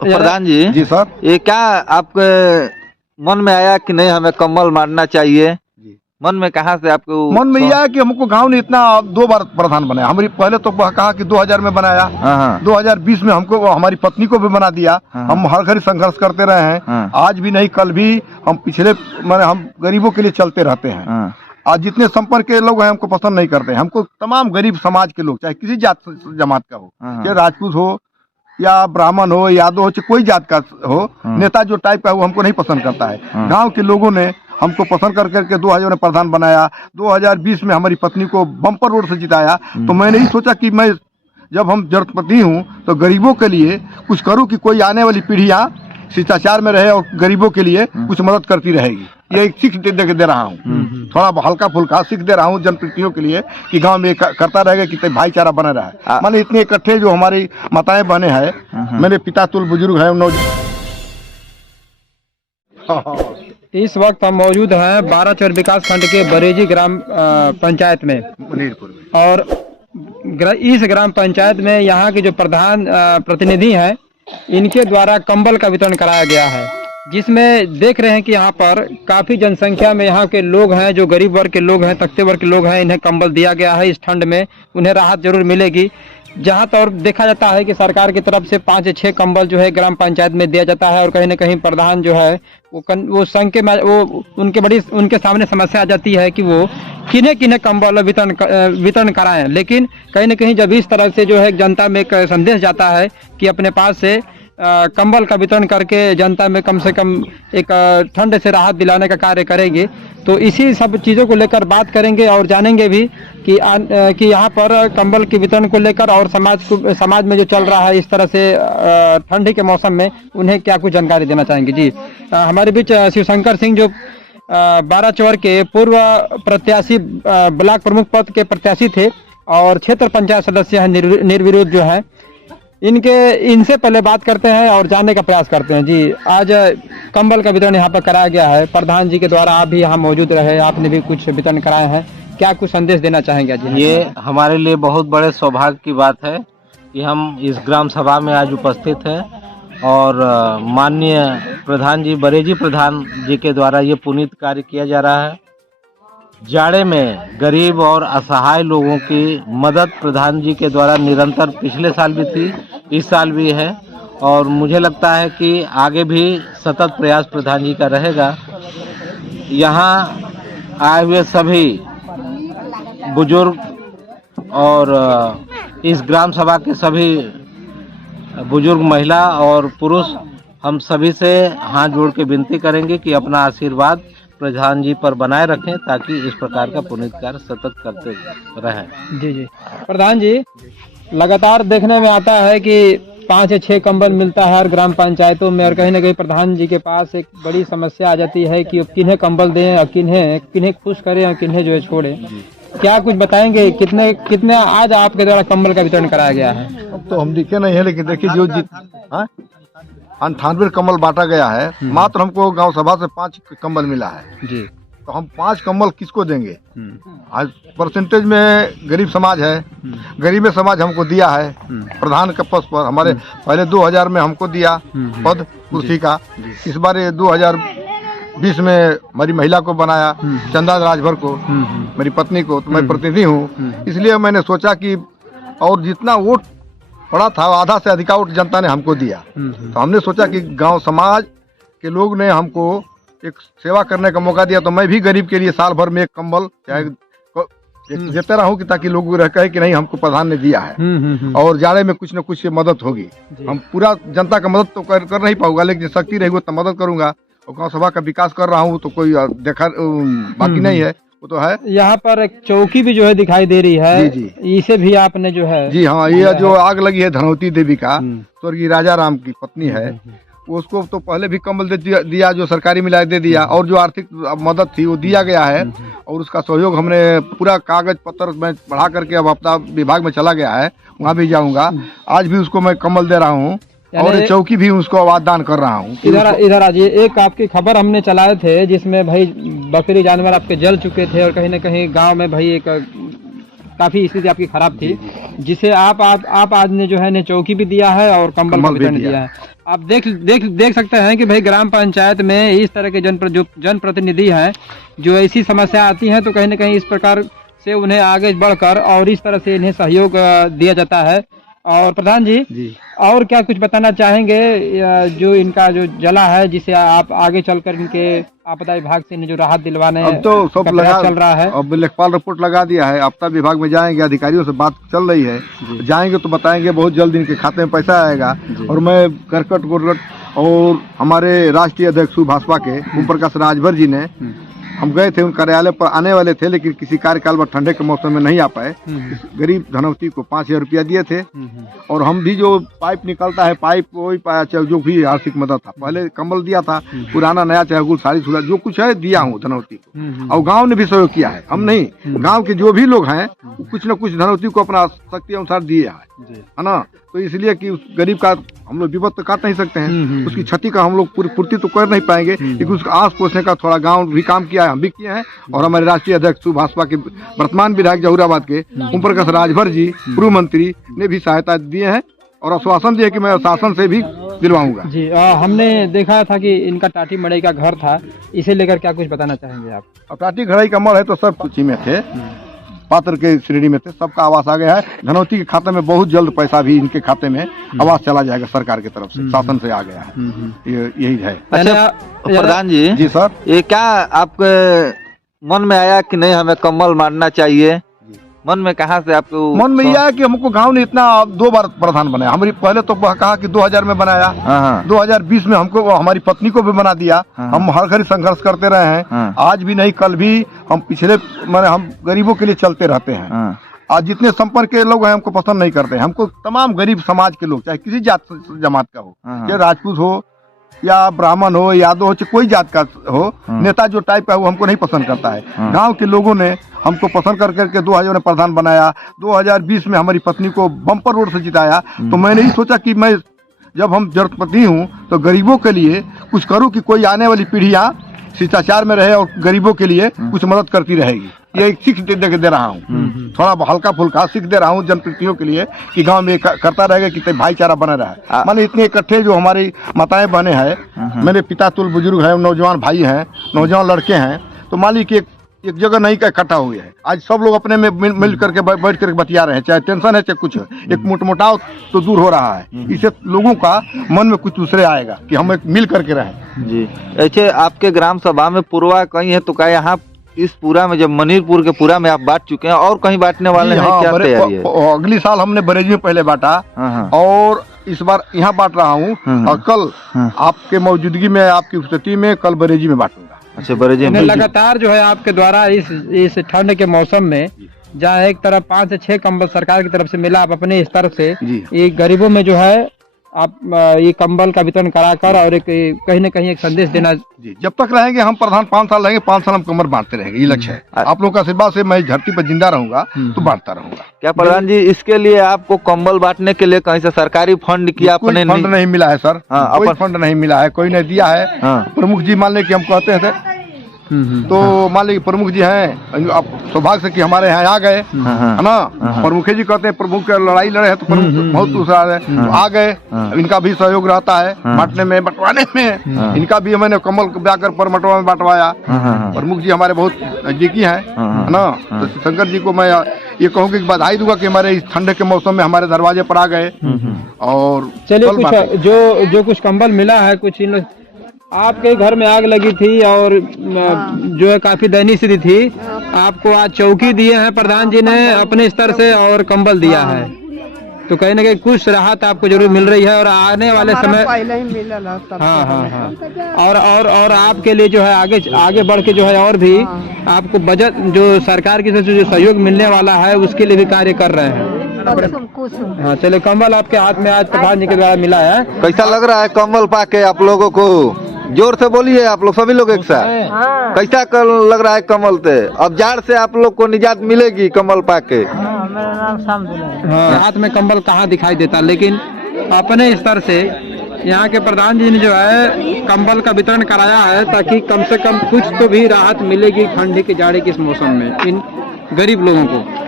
प्रधान जी। जी sir. ये क्या आपके मन में आया कि नहीं हमें कम्बल मारना चाहिए? मन में कहाँ से आपको? मन में यह है कि हमको गांव ने इतना 2 बार प्रधान बनाया। हमारी पहले तो कहा कि 2000 में बनाया, 2020 में हमको हमारी पत्नी को भी बना दिया। हम हर घड़ी संघर्ष करते रहे हैं, आज भी नहीं कल भी। हम पिछले मैंने हम गरीबों के लिए चलते रहते हैं। आज जितने संपर्क के लोग हैं हमको पसंद नहीं करते। हमको तमाम गरीब समाज के लोग, चाहे किसी जात जमात का हो, चाहे राजपूत हो या ब्राह्मण हो, यादव हो, चाहे कोई जात का हो, नेता जो टाइप का है वो हमको नहीं पसंद करता है। गाँव के लोगों ने हमको पसंद करके 2000 में प्रधान बनाया। 2020 में हमारी पत्नी को बम्पर वोट से जिताया। तो मैंने ही सोचा कि मैं जब हम जरूरतमंद हूँ तो गरीबों के लिए कुछ करूँ कि कोई आने वाली पीढ़ियाँ शिष्टाचार में रहे और गरीबों के लिए कुछ मदद करती रहेगी। ये एक सीख दे रहा हूँ, थोड़ा हल्का फुल्का सीख दे रहा हूँ जनप्रतिनिधियों के लिए कि गांव में करता रहेगा कि भाईचारा बना रहा है। मान इतने इकट्ठे जो हमारी माताएं बहने हैं, मेरे पिता तुल बुजुर्ग है। इस वक्त हम मौजूद हैं 12 विकास खंड के बरेजी ग्राम पंचायत में और इस ग्राम पंचायत में यहाँ के जो प्रधान प्रतिनिधि हैं इनके द्वारा कंबल का वितरण कराया गया है, जिसमें देख रहे हैं कि यहाँ पर काफ़ी जनसंख्या में यहाँ के लोग हैं जो गरीब वर्ग के लोग हैं, तख्ते वर्ग के लोग हैं। इन्हें कंबल दिया गया है। इस ठंड में उन्हें राहत जरूर मिलेगी। जहाँ तक देखा जाता है कि सरकार की तरफ से 5 से 6 कंबल जो है ग्राम पंचायत में दिया जाता है और कहीं ना कहीं प्रधान जो है वो संघ के वो उनके सामने समस्या आ जाती है कि वो किन्हें किन्हें कंबल वितरण कराएं। लेकिन कहीं ना कहीं जब इस तरह से जो है जनता में एक संदेश जाता है कि अपने पास से कंबल का वितरण करके जनता में कम से कम एक ठंड से राहत दिलाने का कार्य करेंगे, तो इसी सब चीज़ों को लेकर बात करेंगे और जानेंगे भी कि यहाँ पर कंबल के वितरण को लेकर और समाज में जो चल रहा है इस तरह से ठंडी के मौसम में उन्हें क्या कुछ जानकारी देना चाहेंगे। जी, हमारे बीच शिवशंकर सिंह जो 12 चौर के पूर्व प्रत्याशी, ब्लॉक प्रमुख पद के प्रत्याशी थे और क्षेत्र पंचायत सदस्य हैं निर्विरोध जो है, इनसे पहले बात करते हैं और जानने का प्रयास करते हैं। जी, आज कंबल का वितरण यहाँ पर कराया गया है, प्रधान जी के द्वारा आप भी यहाँ मौजूद रहे, आपने भी कुछ वितरण कराए हैं, क्या कुछ संदेश देना चाहेंगे? जी, ये हमारे लिए बहुत बड़े सौभाग्य की बात है कि हम इस ग्राम सभा में आज उपस्थित हैं और माननीय प्रधान जी, बरेजी प्रधान जी के द्वारा ये पुनीत कार्य किया जा रहा है। जाड़े में गरीब और असहाय लोगों की मदद प्रधान जी के द्वारा निरंतर पिछले साल भी थी, इस साल भी है और मुझे लगता है कि आगे भी सतत प्रयास प्रधान जी का रहेगा। यहाँ आए हुए सभी बुजुर्ग और इस ग्राम सभा के सभी बुजुर्ग महिला और पुरुष हम सभी से हाथ जोड़ के विनती करेंगे कि अपना आशीर्वाद प्रधान जी पर बनाए रखें ताकि इस प्रकार का पुनीत कार्य सतत करते रहें। जी जी, प्रधान जी, लगातार देखने में आता है कि 5 से 6 कंबल मिलता है हर ग्राम पंचायतों में और कहीं ना कहीं प्रधान जी के पास एक बड़ी समस्या आ जाती है कि किन्हें कंबल दें और किन्हें खुश करें और किन्हें जो है छोड़ें। क्या कुछ बताएंगे कितने आज आपके द्वारा कंबल का वितरण कराया गया है? अब तो हम दिखे नहीं है, लेकिन देखिए जो 98 कंबल बांटा गया है, मात्र हमको गांव सभा से 5 कंबल मिला है जी। तो हम 5 कंबल किसको देंगे? आज परसेंटेज में गरीब समाज है, गरीब समाज हमको दिया है प्रधान के पद पर। हमारे पहले 2000 में हमको दिया पद कुर्सी का, इस बार 2020 में हमारी महिला को बनाया, चंदा राजभर को, मेरी पत्नी को। तो मैं प्रतिनिधि हूँ, इसलिए मैंने सोचा कि और जितना वोट पड़ा था आधा से अधिक वोट जनता ने हमको दिया। तो हमने सोचा कि गांव समाज के लोग ने हमको एक सेवा करने का मौका दिया, तो मैं भी गरीब के लिए साल भर में एक कंबल चाहे देते रहूं कि ताकि लोग रह कहे कि नहीं हमको प्रधान ने दिया है और जाड़े में कुछ न कुछ से मदद होगी। हम पूरा जनता का मदद तो कर नहीं पाऊंगा, लेकिन शक्ति रहेगी तो मदद करूंगा। और गाँव सभा का विकास कर रहा हूँ तो कोई देखा बाकी नहीं है, वो तो है। यहाँ पर एक चौकी भी जो है दिखाई दे रही है, जी जी, इसे भी आपने जो है, जी हाँ, ये जो आग लगी है धनौती देवी का, स्वर्गीय राजा राम की पत्नी है, उसको तो पहले भी कंबल दिया जो सरकारी मिला दे दिया और जो आर्थिक मदद थी वो दिया गया है और उसका सहयोग हमने पूरा कागज पत्र में बढ़ा करके अब आपदा विभाग में चला गया है, वहाँ भी जाऊँगा। आज भी उसको मैं कंबल दे रहा हूँ और चौकी भी उसको आवाज दान कर रहा हूँ। इधर आज एक आपकी खबर हमने चलाए थे जिसमें भाई बकरी जानवर आपके जल चुके थे और कहीं ना कहीं गांव में भाई एक काफी स्थिति आपकी खराब थी, जिसे आप आज ने जो है ने चौकी भी दिया है और कंबल का वितरण दिया है। आप देख सकते हैं कि भाई ग्राम पंचायत में इस तरह के जो जनप्रतिनिधि हैं, जो ऐसी समस्या आती है तो कहीं ना कहीं इस प्रकार से उन्हें आगे बढ़कर और इस तरह से इन्हें सहयोग दिया जाता है। और प्रधान जी और क्या कुछ बताना चाहेंगे जो इनका जो जला है, जिसे आप आगे चलकर इनके आपदा विभाग से इन्हें जो राहत दिलवाने अब तो सब लगा चल रहा है। अब लेखपाल रिपोर्ट लगा दिया है, आपदा विभाग में जाएंगे, अधिकारियों से बात चल रही है, जाएंगे तो बताएंगे बहुत जल्द इनके खाते में पैसा आएगा। और मैं करकट गोरकट और हमारे राष्ट्रीय अध्यक्ष भाजपा के ओम प्रकाश राजभर जी ने, हम गए थे उन कार्यालय पर, आने वाले थे लेकिन किसी कार्यकाल में ठंडे के मौसम में नहीं आ पाए। गरीब धनवती को 5000 रुपया दिए थे। और हम भी जो पाइप निकलता है, पाइप वही पाया, चाहे जो भी आर्थिक मदद था, पहले कंबल दिया था, पुराना नया चाहे गुल साड़ी सुला जो कुछ है दिया हूँ धनवती को। और गांव ने भी सहयोग किया है, हम नहीं, गांव के जो भी लोग हैं कुछ न कुछ धनवती को अपना शक्ति अनुसार दिए है ना। तो इसलिए कि उस गरीब का हम लोग विपद तो काट नहीं सकते हैं, उसकी क्षति का हम लोग पूरी पूर्ति तो कर नहीं पाएंगे, लेकिन उसका आस पोसने का थोड़ा गांव भी काम किया है, हम भी किए हैं। और हमारे राष्ट्रीय अध्यक्ष भाजपा के वर्तमान विधायक जहूराबाद के ओम प्रकाश राजभर जी, पूर्व मंत्री ने भी सहायता दिए हैं और आश्वासन दिए कि मैं शासन से भी दिलवाऊंगा। जी हमने देखा था कि इनका टाटी मड़ई का घर था, इसे लेकर क्या कुछ बताना चाहेंगे आप? अब टाटी घड़ाई का मड़ है तो सब कुछ ही में थे, पात्र के श्रेणी में थे, सबका आवास आ गया है। धनवती के खाते में बहुत जल्द पैसा भी इनके खाते में आवास चला जाएगा, सरकार की तरफ से शासन से आ गया है, यही है। अच्छा प्रधान जी सर, ये क्या आपके मन में आया कि नहीं हमें कम्बल मारना चाहिए? मन में कहाँ से आपको मन में यह है कि हमको गांव ने इतना 2 बार प्रधान बनाया। हमारी पहले तो कहा कि 2000 में बनाया, 2020 में हमको हमारी पत्नी को भी बना दिया। हम हर घड़ी संघर्ष करते रहे हैं, आज भी नहीं कल भी हम पिछले मैंने हम गरीबों के लिए चलते रहते हैं। आज जितने संपर्क के लोग हैं हमको पसंद नहीं करते हैं, हमको तमाम गरीब समाज के लोग, चाहे किसी जात जमात का हो, चाहे राजपूत हो या ब्राह्मण हो, यादव हो, चाहे कोई जात का हो, नेता जो टाइप का है वो हमको नहीं पसंद करता है। गांव के लोगों ने हमको पसंद करके 2000 में प्रधान बनाया, 2020 में हमारी पत्नी को बम्पर वोट से जिताया। तो मैंने ही सोचा कि मैं जब हम जरूरतमंद हूँ तो गरीबों के लिए कुछ करूँ कि कोई आने वाली पीढ़ियाँ शिष्टाचार में रहे और गरीबों के लिए कुछ मदद करती रहेगी। ये एक सीख दे रहा हूँ, थोड़ा हल्का फुल्का सीख दे रहा हूँ जनप्रतिनिधियों के लिए कि गांव में करता रहेगा कि भाईचारा बना रहा है। माने इतने इकट्ठे जो हमारी माताएं बहने हैं, मेरे पिता तुल बुजुर्ग हैं, नौजवान भाई हैं, नौजवान लड़के हैं, तो मान ली कि एक जगह नहीं का इकट्ठा हुए है। आज सब लोग अपने में मिल करके बैठ करके बतिया रहे हैं, चाहे टेंशन है चाहे कुछ है, एक मोटाव तो दूर हो रहा है। इससे लोगों का मन में कुछ दूसरे आएगा कि हम एक मिल करके रहें। जी ऐसे आपके ग्राम सभा में पूर्वा कहीं है तो क्या यहाँ इस पूरा में, जब मनीरपुर के पूरा में आप बांट चुके हैं और कहीं बांटने वाले हैं? क्या तैयारी है? अगली साल हमने बरेजी में पहले बांटा और इस बार यहाँ बांट रहा हूँ और कल आपके मौजूदगी में, आपकी उपस्थिति में कल बरेजी में बांटूंगा। अच्छा बरेजी में लगातार जो है आपके द्वारा इस ठंड के मौसम में, जहाँ एक तरफ 5 से 6 कंबल सरकार की तरफ से मिला, आप अपने इस तरफ से ये गरीबों में जो है आप ये कंबल का वितरण कराकर और एक कहीं न कहीं एक संदेश देना। जी जब तक रहेंगे हम प्रधान, 5 साल रहेंगे, 5 साल हम कंबल बांटते रहेंगे, ये लक्ष्य है। आप लोगों का आशीर्वाद से मैं धरती पर जिंदा रहूंगा तो बांटता रहूंगा। क्या प्रधान जी इसके लिए आपको कंबल बांटने के लिए कहीं से सरकारी फंड की आपने? फंड नहीं मिला है सर, कोई फंड नहीं मिला है, कोई नहीं दिया है। प्रमुख जी मान ले कि हम कहते हैं तो मान लीजिए प्रमुख जी हैं, आप सौभाग्य से कि हमारे यहाँ आ गए है ना। प्रमुख जी कहते हैं प्रमुख लड़ाई लड़े हैं तो प्रमुख बहुत दूसरा है तो आ गए, इनका भी सहयोग रहता है बांटने में, बंटवाने में। इनका भी मैंने कमल ब्याकर पर मटवा में बांटवाया। प्रमुख जी हमारे बहुत नजदीकी हैं है ना। तो शंकर जी को मैं ये कहूँगी कि बधाई दूंगा कि हमारे इस ठंडे के मौसम में हमारे दरवाजे पर आ गए। और चलिए कुछ जो कुछ कंबल मिला है, कुछ इन आपके घर में आग लगी थी और जो है काफी दयनीय स्थिति थी, आपको आज चौकी दिए हैं प्रधान जी ने अपने स्तर से और कंबल दिया है, तो कहीं ना कहीं कुछ राहत आपको जरूर मिल रही है। और आने वाले समय पहले ही मिला हाँ और आपके लिए जो है आगे बढ़ के जो है और भी आपको बजट जो सरकार की तरफ से जो सहयोग मिलने वाला है उसके लिए भी कार्य कर रहे हैं। हाँ चलिए कंबल आपके हाथ में आज प्रधान जी के द्वारा मिला है। कैसा लग रहा है कंबल पाके आप लोगों को? जोर से बोलिए आप लोग, सभी लोग एक साथ। कैसा लग रहा है कमल से? अब जाड़ से आप लोग को निजात मिलेगी कमल पाके? मेरा नाम शामदुल है। हाथ में कंबल कहाँ दिखाई देता, लेकिन अपने स्तर से यहाँ के प्रधान जी ने जो है कंबल का वितरण कराया है ताकि कम से कम कुछ तो भी राहत मिलेगी ठंडी के जाड़े के इस मौसम में इन गरीब लोगों को।